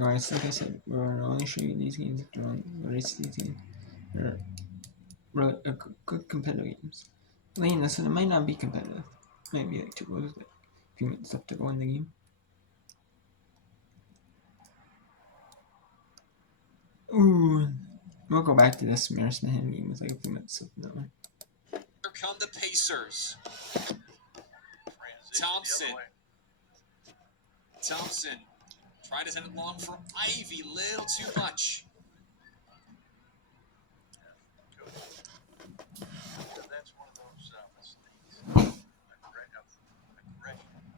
Alright, like I said, we're only showing you these games if you want the race these games. Good competitive games. Playing this, and it might not be competitive. Might be like 2 goals, like a few minutes left to go in the game. Ooh, we'll go back to this Marisman game with like a few minutes left now. Here come the Pacers. Thompson tried to send it long for Ivy, little too much. That's one of those mistakes. Aggression is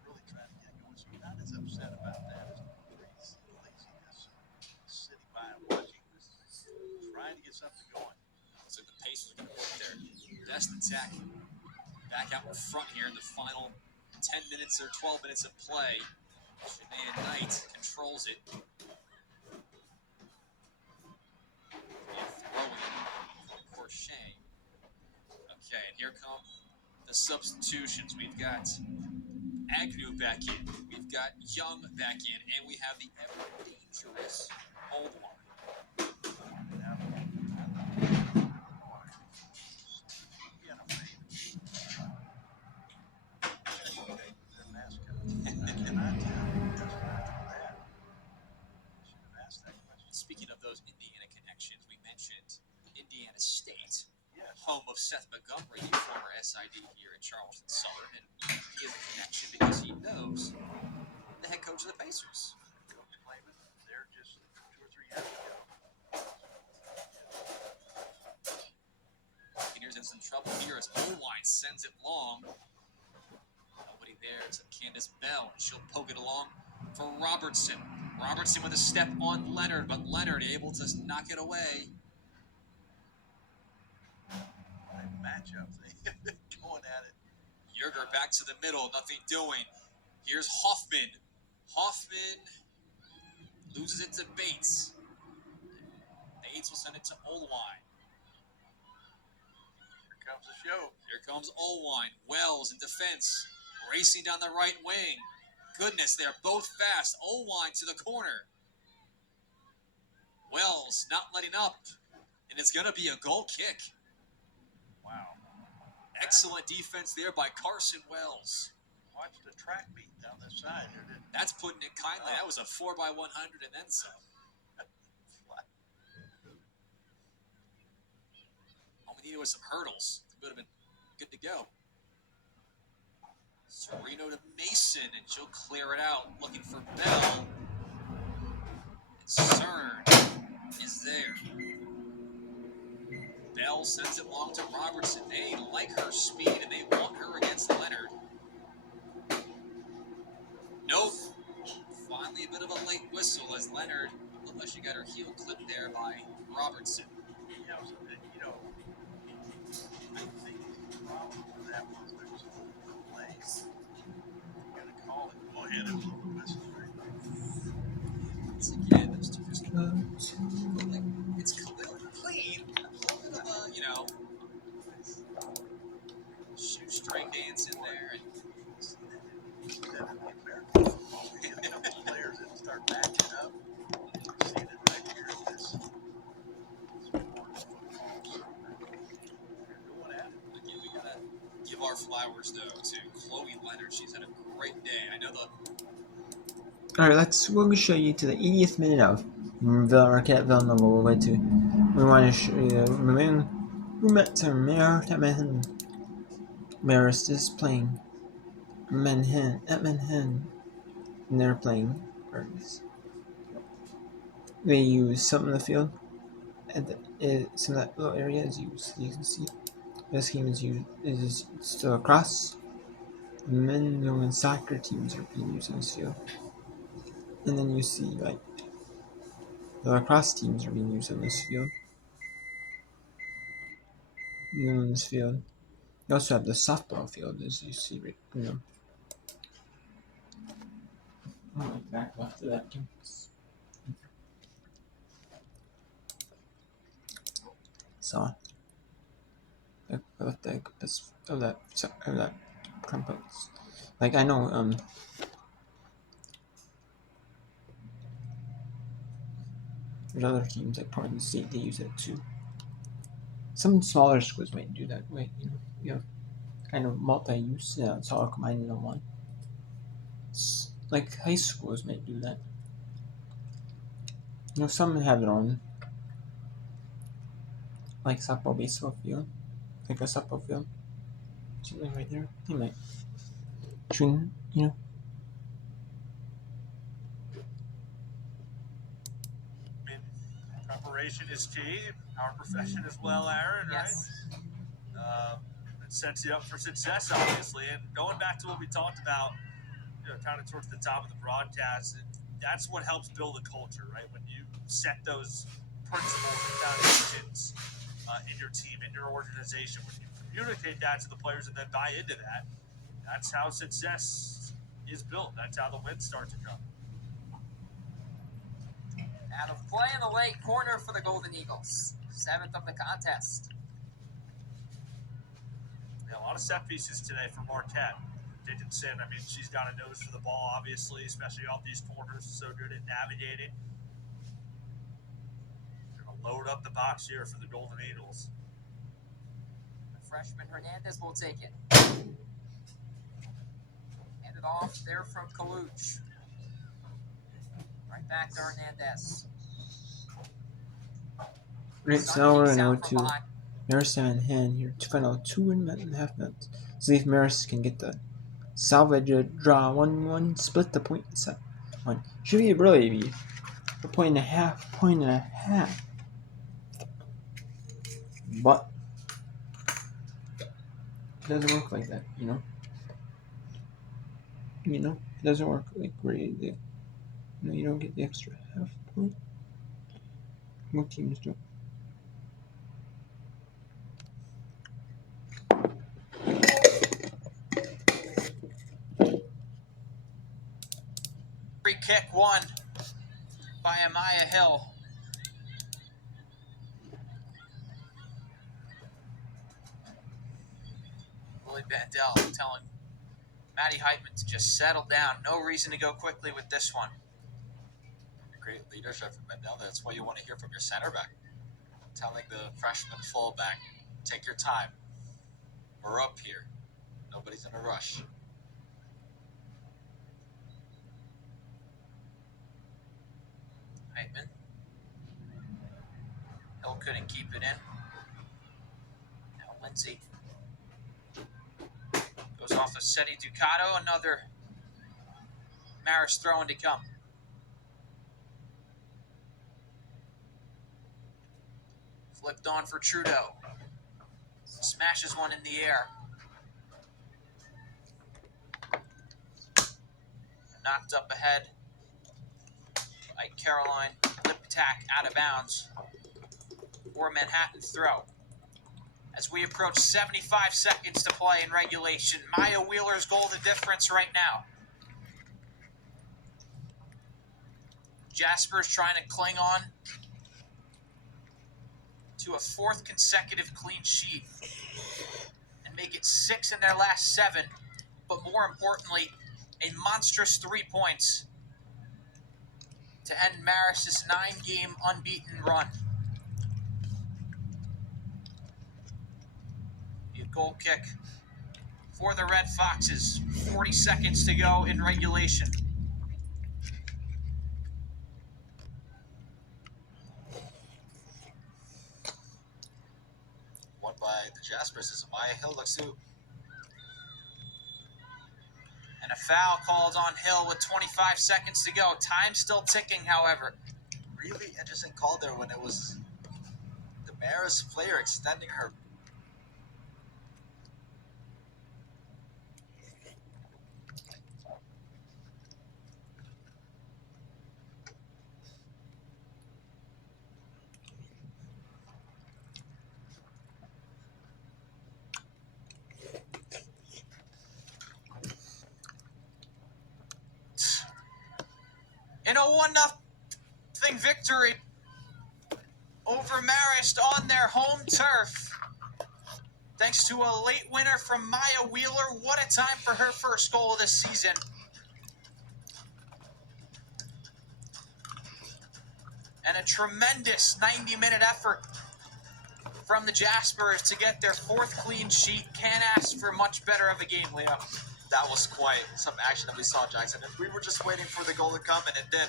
really trying to get going. So you're not as upset about that as crazy laziness, sitting by and watching this, trying to get something going. So the Pacers are going to work their best attack back out in front here in the final 10 minutes or 12 minutes of play. Shania Knight controls it. Crochet. Okay, and here come the substitutions. We've got Agnew back in, we've got Young back in, and we have the ever dangerous Oldmar. Speaking of those Indiana connections, we mentioned Indiana State, home of Seth Montgomery, the former SID here at Charleston Southern, and he has a connection because he knows the head coach of the Pacers. Coach Clayman, they're just 2 or 3 years ago. Buccaneers in some trouble here as Olwine sends it long. Nobody there except Candace Bell, and she'll poke it along for Robertson. Robertson with a step on Leonard, but Leonard able to knock it away. Matchup going at it. Yerger back to the middle, nothing doing. Here's Hoffman. Hoffman loses it to Bates. Bates will send it to Olwine. Here comes the show. Here comes Olwine. Wells in defense, racing down the right wing. Goodness, they're both fast. Olwine to the corner. Wells not letting up, and it's going to be a goal kick. Wow. Excellent defense there by Carson Wells. Watch the track meet down the side there, didn't it? That's putting it kindly. That was a 4x100 and then some. All we needed was some hurdles. It would have been good to go. Sereno to Mason, and she'll clear it out, looking for Bell. And Cern is there. Bell sends it long to Robertson. They like her speed, and they want her against Leonard. Nope. Finally, a bit of a late whistle as Leonard looked like she got her heel clipped there by Robertson. I think the problem with that was there was a delay. You got to call it. Go ahead and blow the whistle right there. Once again, those two just like, it's clean. A little bit of a, shoestring dance in there. Players that start backing up. You're seeing it right here in this sport of football. Going at it. Again, we gotta give our flowers though to Chloe Leonard. She's had a great day. I know the. Alright, we'll show you to the 80th minute of Marquette Villanova. We'll go to. We want to show you we met some Manhattan. Marist is playing at Manhattan, and they're playing Burns. They use some of the field, and some of that little area is used. You can see this game is still across. The men and women soccer teams are being used on this field, and then you see like the lacrosse teams are being used on this field. And then on this field, you also have the softball field, as you see right here. Back left to that campus. So, of that campus. Like I know, There's other teams like Portland State, they use it too. Some smaller schools might do that way. You have kind of multi-use. Yeah, it's all combined into one. Like high schools might do that. Some have their own, like softball, baseball field, like a softball field, something right there. They might, shouldn't. Preparation is key. Our profession as well, Aaron, right? Yes. It sets you up for success, obviously. And going back to what we talked about, kind of towards the top of the broadcast, that's what helps build a culture, right? When you set those principles and foundations in your team, in your organization, when you communicate that to the players and then buy into that, that's how success is built. That's how the wins start to come. Out of play in the late corner for the Golden Eagles. 7th of the contest. Yeah, a lot of set pieces today for Marquette. Dickinson, I mean, she's got a nose for the ball, obviously, especially off these corners. So good at navigating. They're going to load up the box here for the Golden Eagles. The freshman Hernandez will take it. Handed off there from Kaluch. Right back to Hernandez. Right, so now we're going to go to Maris and hand here to final 2.5 minutes. See if Maris can get the salvage a draw 1-1, split the point set. One should be really be a point and a half. But it doesn't work like that, it doesn't work like really. You don't get the extra half point. What teams do? Free kick won by Amaya Hill. Willie Bandel telling Maddie Heitman to just settle down. No reason to go quickly with this one. Great leadership from Bandel. That's what you want to hear from your center back. Telling the freshman fullback, take your time. We're up here. Nobody's in a rush. Heitman. Hill couldn't keep it in. Now Lindsay goes off of Seti Ducato. Another Maris throwing to come. Flipped on for Trudeau. Smashes one in the air. Knocked up ahead by Caroline. Lip tack out of bounds for a Manhattan throw. As we approach 75 seconds to play in regulation, Maya Wheeler's goal the difference right now. Jasper's trying to cling on to a 4th consecutive clean sheet and make it 6 in their last 7, but more importantly, a monstrous 3 points to end Maris's 9-game unbeaten run. A goal kick for the Red Foxes. 40 seconds to go in regulation. Won by the Jaspers as Amaya Hill looks to. And a foul called on Hill with 25 seconds to go. Time still ticking, however. Really interesting call there when it was the Maris player extending her. In a 1-0 victory over Marist on their home turf. Thanks to a late winner from Maya Wheeler. What a time for her first goal of this season. And a tremendous 90-minute effort from the Jaspers to get their 4th clean sheet. Can't ask for much better of a game, Leo. That was quite some action that we saw, Jackson. And we were just waiting for the goal to come, and it did.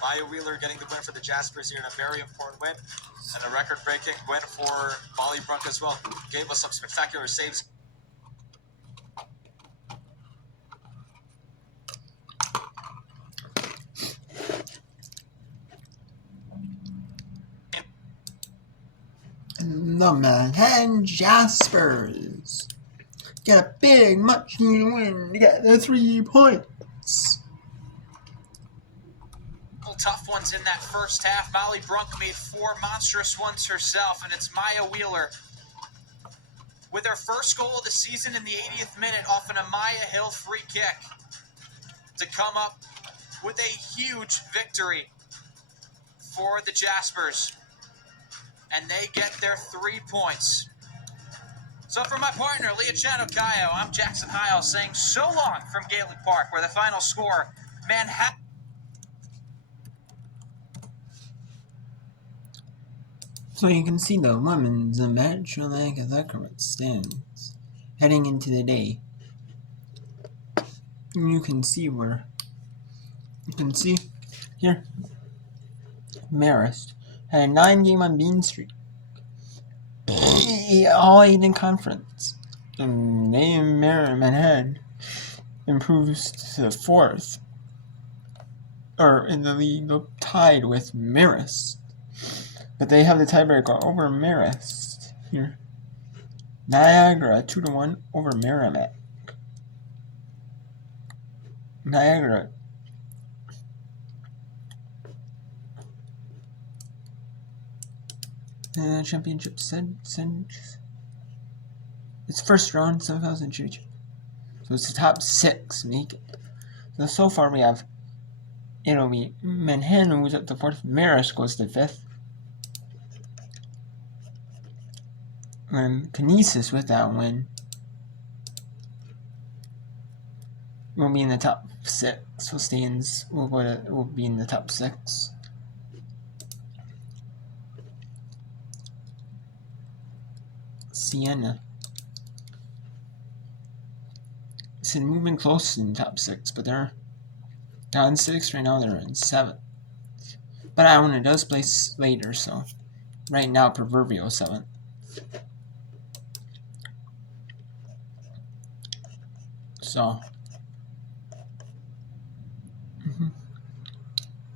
Maya Wheeler getting the win for the Jaspers here in a very important win. And a record-breaking win for Molly Brunk as well, who gave us some spectacular saves. The Manhattan Jaspers get a big, much-needed win to get the 3 points. Tough ones in that first half. Molly Brunk made 4 monstrous ones herself, and it's Maya Wheeler with her first goal of the season in the 80th minute off an Amaya Hill free kick to come up with a huge victory for the Jaspers, and they get their 3 points. So for my partner, Leah Chanocayo, I'm Jackson Hiles saying so long from Gaelic Park, where the final score, Manhattan. So you can see the women's Metro Athletics stands heading into the day. You can see here, Marist had a 9-game unbeaten streak, all 8 in conference, and they Manhattan improves to 4th, or in the league, tied with Marist. But they have the tiebreaker over Marist here. Niagara 2-1 over Merrimack. Niagara championship it's first round semifinals and championship. So it's the top 6 make it. So far we have it'll be Manhattan who's up to 4th, Marist goes to 5th. And Kinesis with that win will be in the top 6. So Stands will be in the top 6. Siena. It's moving close in the top 6, but they're down 6 right now. They're in 7th. But Iona does place later, so right now proverbial 7th. So,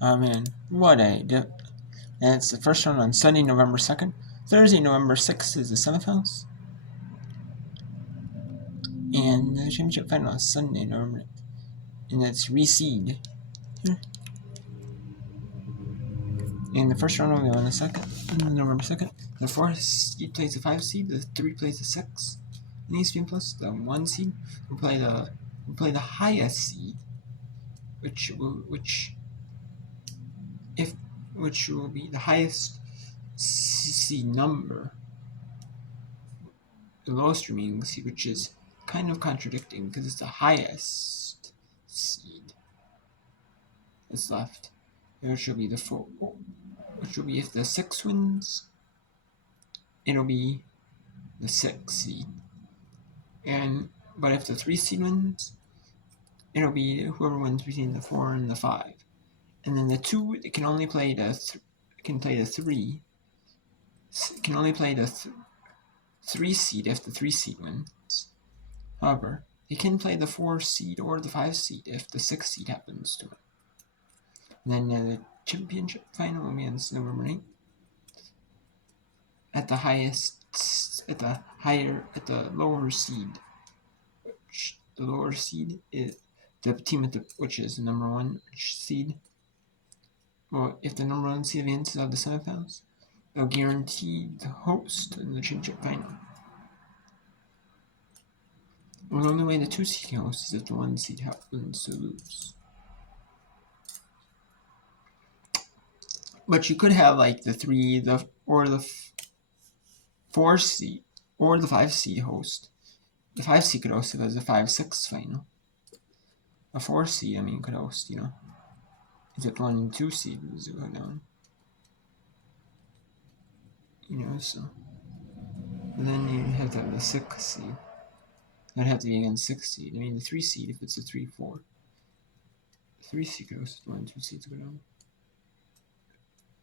man, what a dip. And it's the first round on Sunday, November 2nd. Thursday, November 6th is the semifinals. And the championship final is Sunday, November 8th. And it's reseed. Here. And the first round will be on the 2nd, November 2nd. The 4th seed plays the 5 seed, the 3 plays the 6. And ESPN Plus, the 1 seed will play the highest seed, which will be the highest seed number. The lowest remaining seed, which is kind of contradicting because it's the highest seed that's left, which will be the 4. Which will be if the 6 wins, it'll be the 6 seed. But if the 3 seed wins, it'll be whoever wins between the 4 and the 5. And then the 2 can only play the 3. Can only play the 3 seed if the 3 seed wins. However, they can play the 4 seed or the 5 seed if the 6 seed happens to win. And then the championship final will be on November 9th. At the lower seed. The lower seed is the team which is the number 1 seed. Well, if the number 1 seed advances out of the semifinals, they'll guarantee the host in the championship final. Well, the only way the 2 seed can host is if the 1 seed happens to lose. But you could have like the 3, or the 4 seed, or the 5 seed host. The 5 seed could host it as a 5-6 final. A 4 seed, could host, Is it 1 and 2 seeds go down? So. And then you have to have the 6 seed. That'd have to be against 6 seed. I mean, the 3 seed, if it's a 3-4. The 3 seed goes, 1 and 2 seeds go down.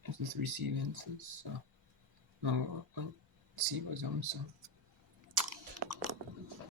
If the 3 seed wins, it's no, 1 seed goes down, so